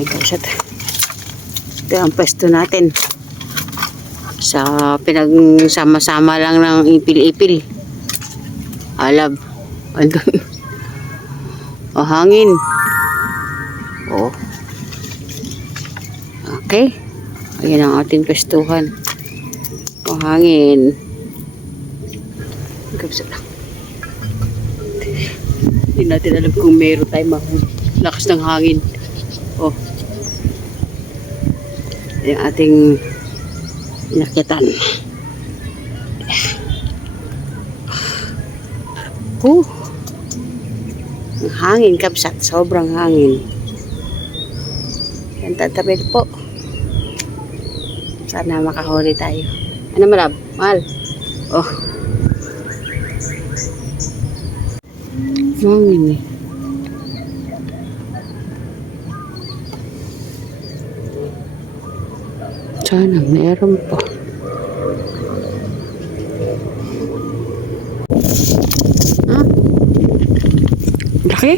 Ay, kausat. Ito ang pwesto natin. Sa pinagsama-sama lang ng ipil-ipil. Alab. Andun. O, hangin. O. Okay. Ayan ang ating pwestuhan. O, hangin. Kausat lang. Hindi natin alam kung meron tayong mahuli. Lakas ng hangin. Oh. Yung ating inakyatan. Ang hangin, kabsat. Sobrang hangin. Yan, tatabel po. Sana makahuli tayo. Ano malab? Mahal? Oh. Hangin eh. Sana meron pa. Ha? Laki?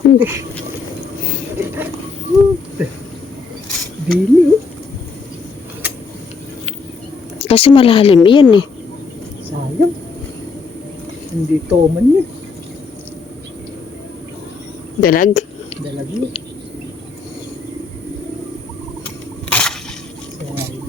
Hindi. Dili. Kasi malalim yan eh. Sayang. Hindi toman yun. Dalag? Dalag yun. Sayang.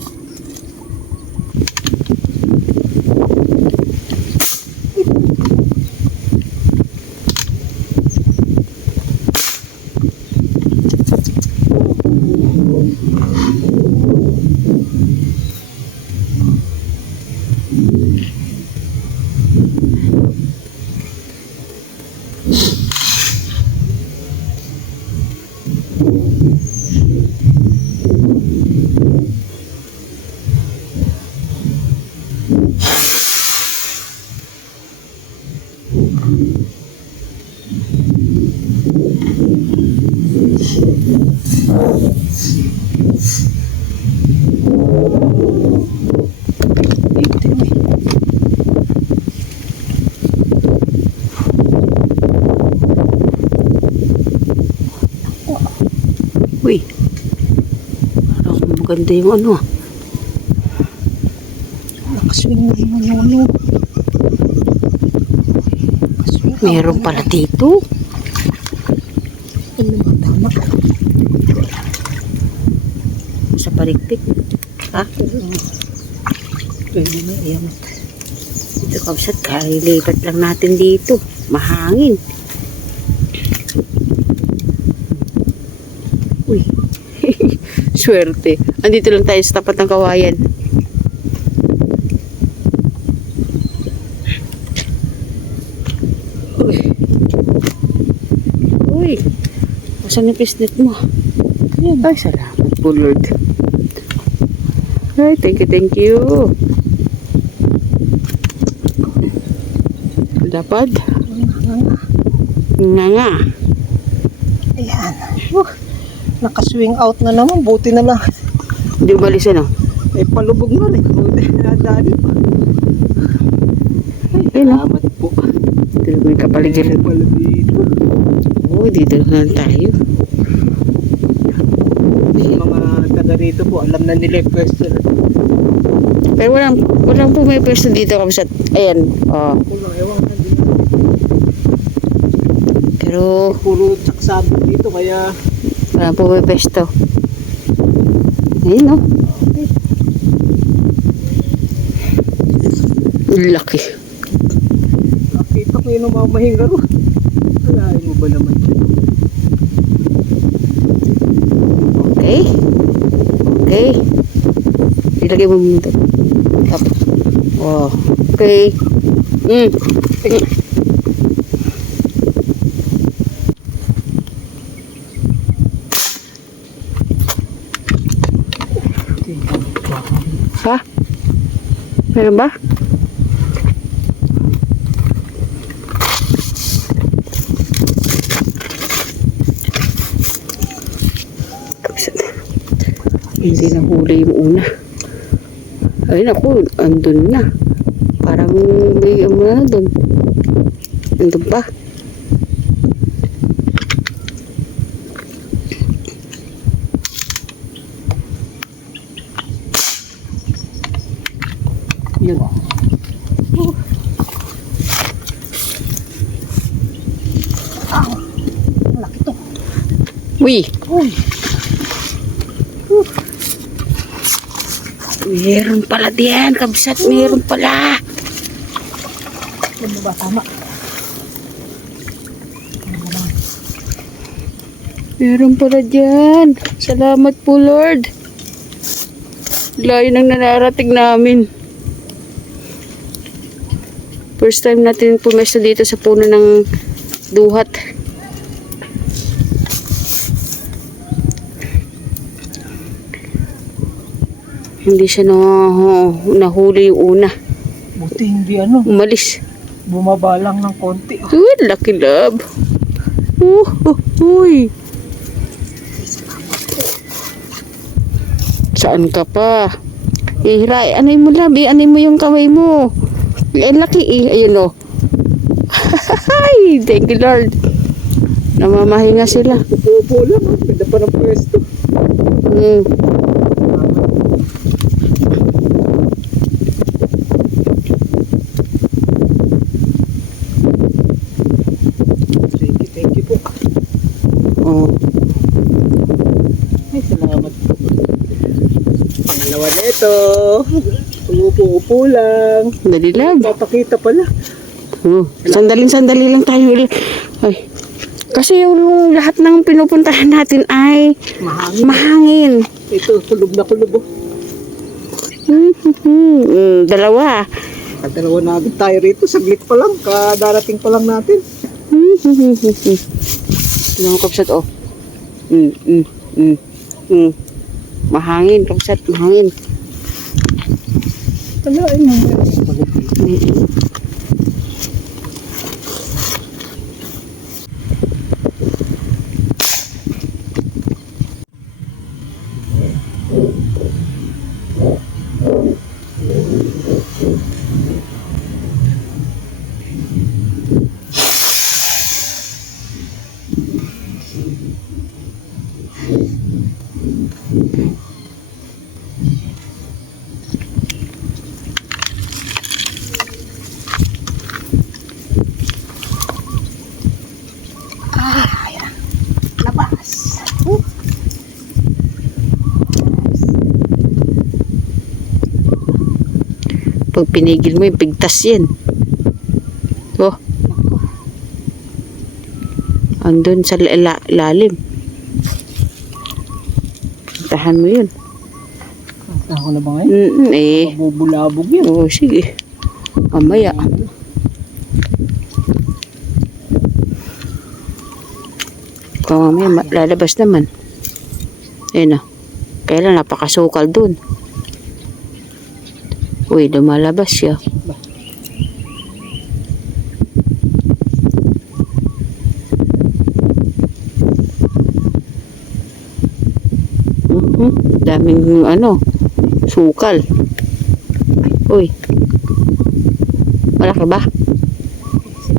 Uy. Parang maganda yung ano. Nakaswing na yung ano. Meron pala dito. Ano ba tama? Sa paligpit. Ha? Pwede na yan. Ito kabsat, kailipat lang natin dito. Mahangin. Uy. Swerte. Andito lang tayo sa tapat ng kawayan. Uy. Uy. Saan yung pisnet mo? Yan. Ay, salamat po, Lord. Ay, thank you, thank you. Dapat? Nga. Ayan. Nakaswing out na naman. Buti na lang. Hindi umalis ano? Eh, palubog na rin. Buti na nadali pa. Ay, Ayun, no? salamat po. Dito ko yung kapaligiran. Pala dito. Oo, dito lang tayo. Yung mga taga rito po, alam na nila yung pwesto na. Pero walang po may pwesto dito kabsat. Ayan. Oh. Kulang, ewan na din. Pero Puro tsaksado dito, kaya walang po may pwesto. Ayun, no? Laki. nakita ko yung namamahinga ro. Alain mo ba naman yun? Okay. Okay. Ilagay mo muna ito. Wow. Okay. Ha? Meron ba? Hindi na huli yung una. Ay naku, andun na. Parang may na doon. Andun pa. Yun. Laki to. Uy! Uy. Meron pala diyan, kabsat. Meron pala. Ano ba tama? Meron pala dyan. Salamat po, Lord. Layo nang nararating namin. First time natin pumesta dito sa puno ng duhat. Hindi siya nahuli yung una. Buti hindi ano. Umalis. Bumaba lang ng konti. Uy, lucky love. Uy. Saan ka pa? Hiray, anay mo labi, anay mo yung kamay mo. Ang laki ayun o. Ay, thank you Lord. Namamahinga sila. Upo lang. Ganda pa ng pwesto. Hmm. Thank you po. Oh. Ay, salamat po. Pangalawa na ito. Upo lang. Dali lang. Papakita pala. Sandali lang tayo. Ay. Kasi yung lahat ng pinupuntahan natin ay Mahangin. mahangin. Ito, kulog na kulog. Oh. Dalawa. Dalawa na agad tayo rito. Saglit pa lang. Kadarating pa lang natin. Tignan mo kapsat oh. Mahangin kapsat, mahangin. Talain mo. Labas. Pag pinigil mo yung pigtas yan. Oh. Andun sa lalim. Tahan mo yun. Ako na ba ngayon? Mabubulabog yun. Oh, sige. Mamaya. Mamaya lalabas naman. Ayun na. Kaya lang napakasukal dun. Uy, lumalabas siya. Daming sukal. Uy. Malaki ba?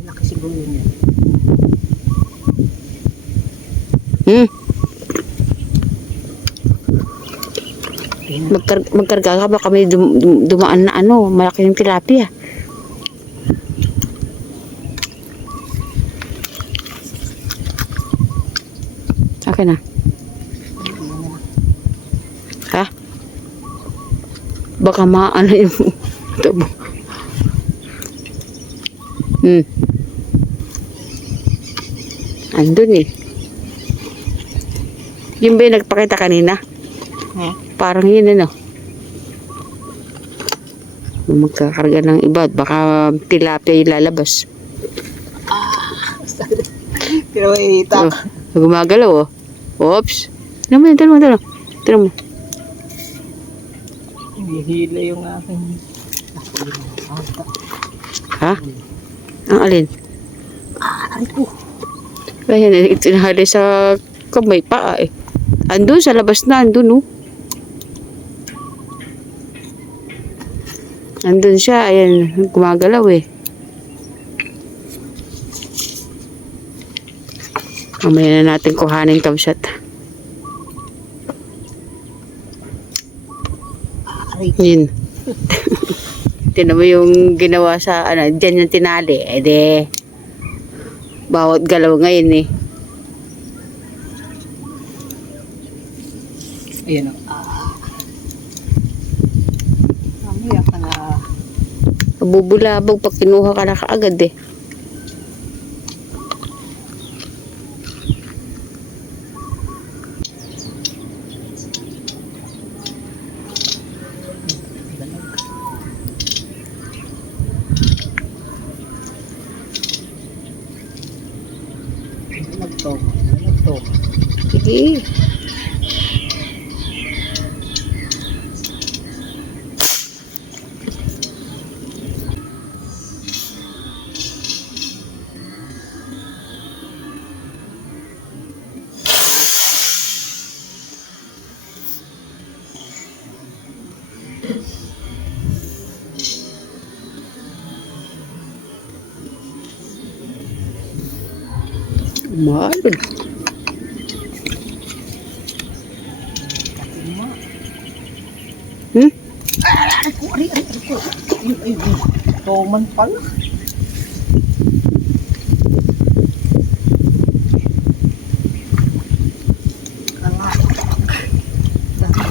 Laki siguro yun. Magkarga ka ba kami dumaan na malaki yung tilapia. Okay na. Ha? Baka maano yung tubo. Andun eh. Yung ba yung nagpakita kanina? Parang yun magkakarga ng iba at baka tilapia yung lalabas. Pero itak. Gumagalaw Oops. Tira mo. Hihila yung aking. Ha? Ang alin? Aray ko. Ayan, itinahali sa kamay pa eh. Andun sa labas na, andun Andun siya, ayan, gumagalaw eh. Mamaya na natin kuhanin kamsat. Yun. Tinan mo yung ginawa sa, ano, dyan yung tinali. Eh de, bawat galaw ngayon eh. Ayan o. Mamaya ka na. Bubulabog pag kinuha ka na kaagad eh. Nagto. Sige. Malod. Hmm? Ay ko. Ay. Toman pala.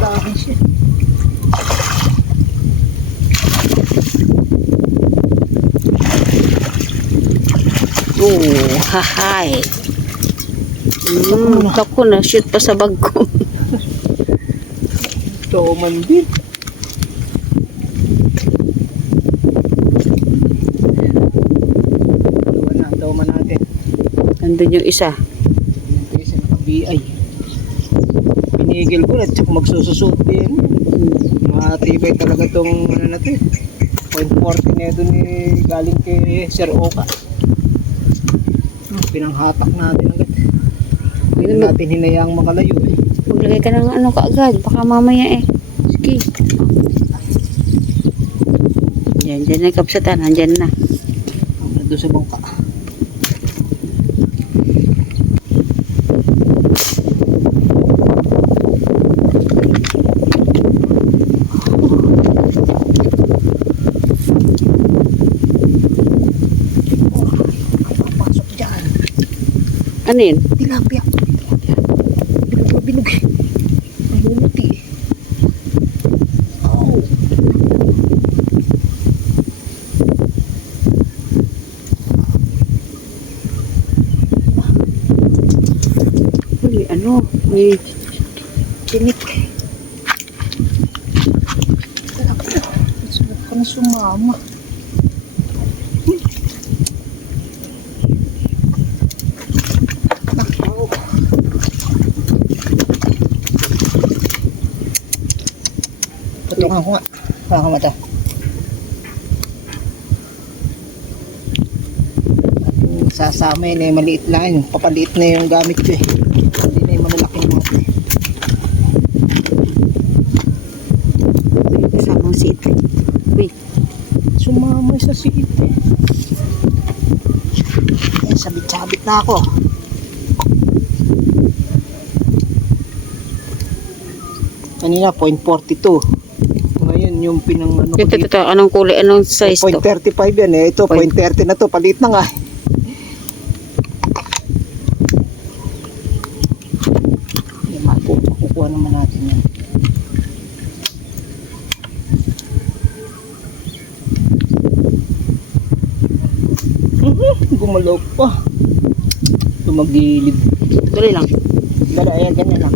Dahan siya. Oh, hahay. Ako na, shoot pa sa bag ko. Toman din. Toman natin. Nandun yung isa. Ito isa naka-BI. Pinigil ko na at saka magsususot din. Matibay talaga tong ano natin. 0.40 na ito ni galing kay Sir Oka. Pinanghatak natin agad. Hindi natin hinayang makalayo eh. Maglagay ka ng ano kaagad. Baka mamaya eh. Sige. Yan, dyan na yung kapsatan. Andyan na. Doon sa bangka. Pasok dyan. Ano yun? Tilapia. Binog. Mahumuti. Oh. Uy, ano? May Tinik. Sarap ka na sumama. Patungan ko nga. Wala ka mata. Sasama yun eh, maliit lang. Papaliit na yung gamit ko eh. Hindi na yung malalaking mga eh. kasamang sito. Uy, Sumama sa siit eh. Ayan, sabit-sabit na ako. Kanina 0.42. Ngayon yung pinang ano ko ito. Anong kulay? Anong size to? 0.35 yan eh. Ito 0.30 na to. Palit na nga. Yan, makukuha naman natin yan. Gumalaw pa. Tumagilid. Tuloy lang. Dala, ayan, ganyan lang.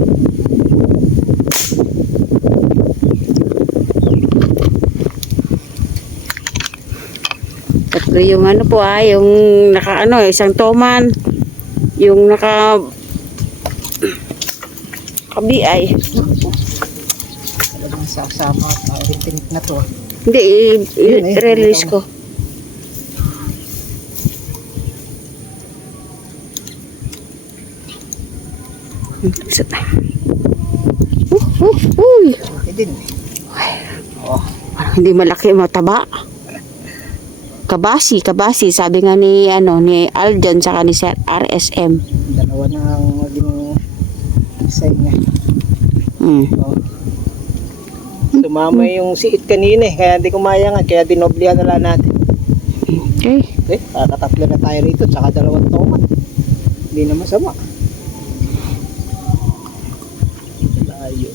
Tatlo yung ano po yung naka ano, isang toman. Yung naka kabiay. Talagang sasama at tinik na to. Hindi, Yun eh, i-release ko. Uy! Okay din. Oh. Parang hindi malaki, mataba. Kabasi, sabi nga ni Aljon saka ni Sir RSM. Dalawa na ang maging design niya. Oh. Sumama yung siit kanina eh, kaya hindi kumayangan, kaya dinoblihan na lang natin. Okay. Okay, kakatatlo na tayo rito, tsaka dalawang tomat. Hindi na masama. Layo.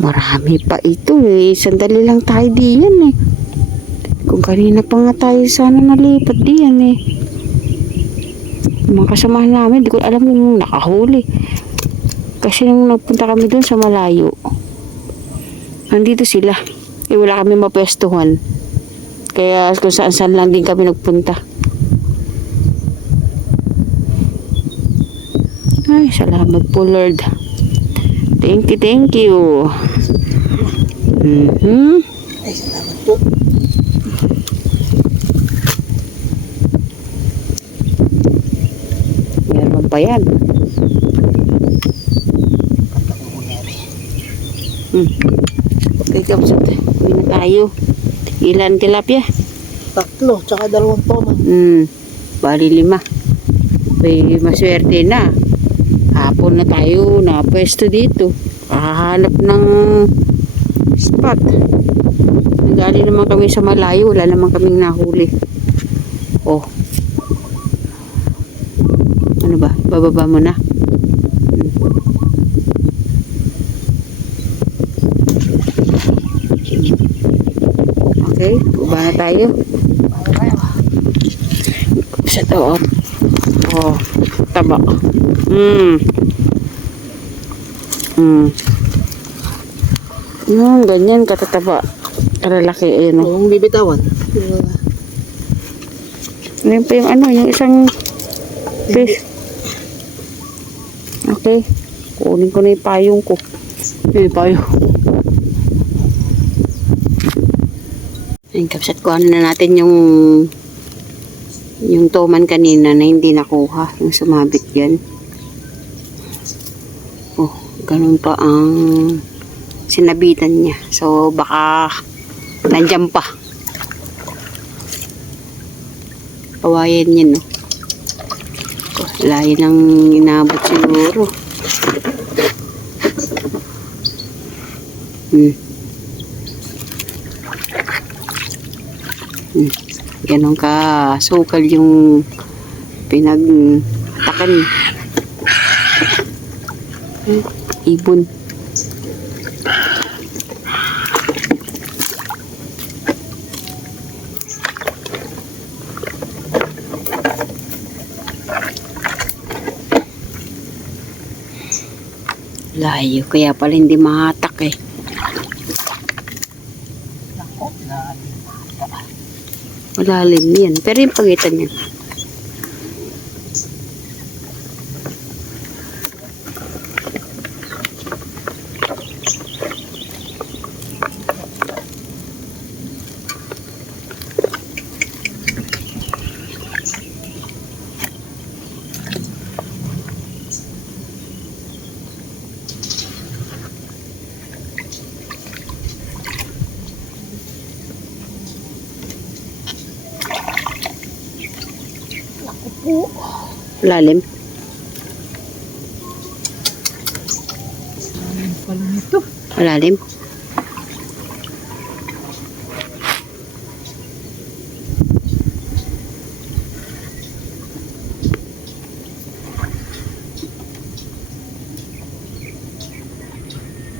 Marami pa ito eh. Sandali lang tayo diyan eh. Kung kanina pa nga tayo sana nalipat diyan eh. Yung mga kasamahan namin, di ko alam kung nakahuli. Kasi nung nagpunta kami dun sa malayo, nandito sila. Eh wala kami mapwestuhan. Kaya kung saan lang din kami nagpunta. Ay, salamat po Lord. Thank you. Ay, salamat po. Meron pa yan. Okay, kapsat. Uwi na tayo. Ilan tilapia? Tatlo, tsaka dalawang tomat. Bali 5. May maswerte na. Hapon na tayo na pwesto dito. Kakahanap ng spot. Nagali naman kami sa malayo. Wala naman kaming nahuli. Oh. Ano ba? Bababa mo na. Okay. Baba na tayo. Sa doon. Oh. Taba. Ganyan katataba. Kalalaki, ayun. Kung bibitawan. Ngayon pa yung isang fish. Okay. Kunin ko na yung payong ko. Yung payong. Ayun, kapsat ko na natin yung toman kanina na hindi nakuha. Yung sumabit yan. Oh, ganun pa ang sinabitan niya. So, baka nandiyan pa. Kawayan yan, no? Layo nang inabot siguro. Ganon ka sukal yung pinagtakan. Ibon. Layo, kaya pala hindi mahatak eh. Malalim yan. Pero yung pagitan yan. Lalim. Malalim.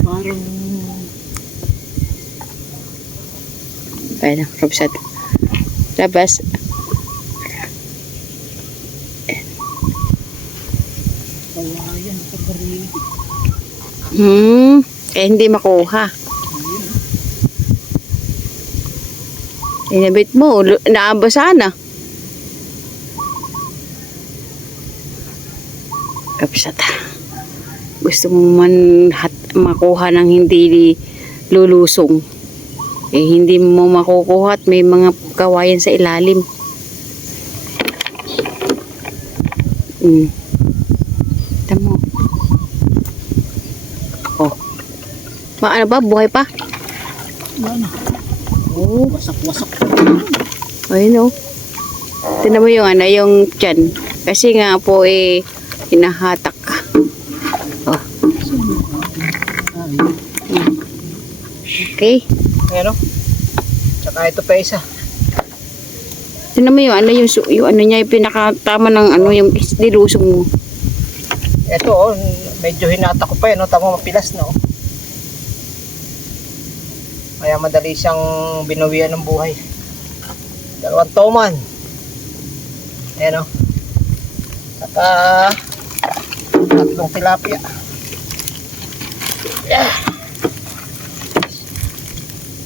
Parang Ayan na, kapsat. Labas. kawayan sa baril. Eh hindi makuha. Inabit mo, naabasa na. Kapsat. Gusto mo man makuha ng hindi lulusong. Eh hindi mo makukuha at may mga kawayan sa ilalim. Tamo. Ano ba? Buhay pa? Ano? Oo, wasak-wasak. Ayun, oh. Tignan mo yung ano, yung tiyan. Kasi nga po, hinahatak ka. Oh. Okay. Ayan o. Tsaka ito pa isa. Tignan mo yung ano, yung ano niya, yung pinakatama ng ano, yung nilusong mo. Ito oh, medyo hinata ko pa yan, no? Tama mapilas na oh. Kaya madali siyang binawian ng buhay. 2 toman. Ayan oh. Saka 3 tilapia. Yeah.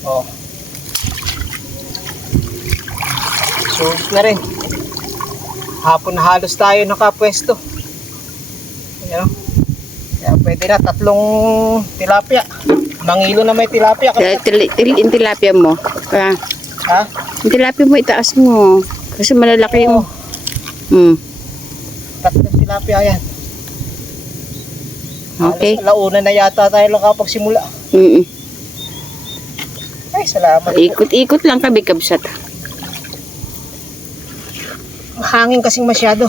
Oh. Sulit na rin. Hapon na halos tayo nakapwesto. Ayan o. Kaya pwede na 3 tilapia. Mangilo na may tilapia. Yung tilapia mo. Ha? Yung tilapia mo, itaas mo. Kasi malalaki yung... Oo. 3 tilapia yan. Okay. Halos alauna na yata tayo lang kapagsimula. Ay, salamat. Ikot-ikot lang kami, kabsat. Hangin kasing masyado.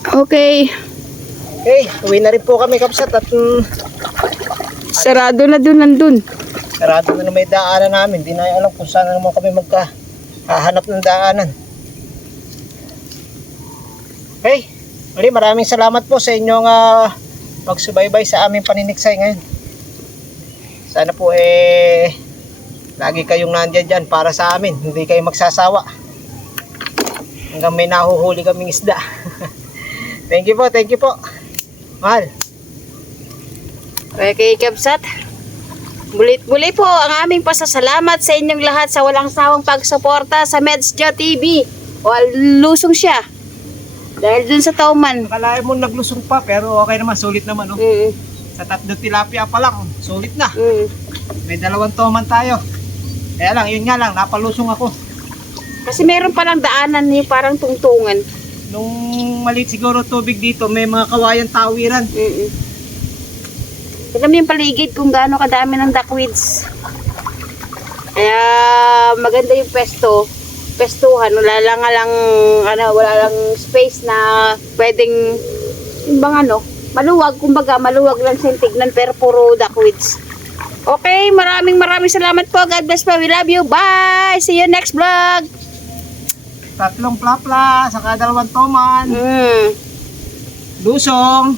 Okay. Okay, uwi na rin po kami kapsat at Sarado na dun nandun. sarado na may daanan namin. Di na alam kung saan naman kami magkahanap ng daanan. Okay, uli maraming salamat po sa inyong magsubaybay sa aming paniniksay ngayon. Sana po lagi kayong nandiyan dyan para sa amin. Hindi kayo magsasawa. Hanggang may nahuhuli kaming isda. Thank you po. Mahal. Okay, kabsat. Muli po ang aming pasasalamat sa inyong lahat sa walang sawang pagsuporta sa Medsjo TV. O lusong siya. Dahil dun sa Tauman. Akalain mo naglusong pa pero okay naman, sulit naman oh. Sa 3 tilapia pa lang, sulit na. May 2 toman tayo. Kaya lang, yun nga lang, napalusong ako. Kasi meron palang daanan yung parang tungtungan. Nung maliit siguro tubig dito, may mga kawayan tawiran. Tignan mo yung paligid kung gaano kadami ng duckweeds. Kaya maganda yung pestuhan. Wala lang space na pwedeng yung bang maluwag, kumbaga maluwag lang sa tignan pero puro duckweeds. Okay, maraming salamat po. God bless po. We love you. Bye! See you next vlog. 3 plapla, saka 2 toman. Lusong.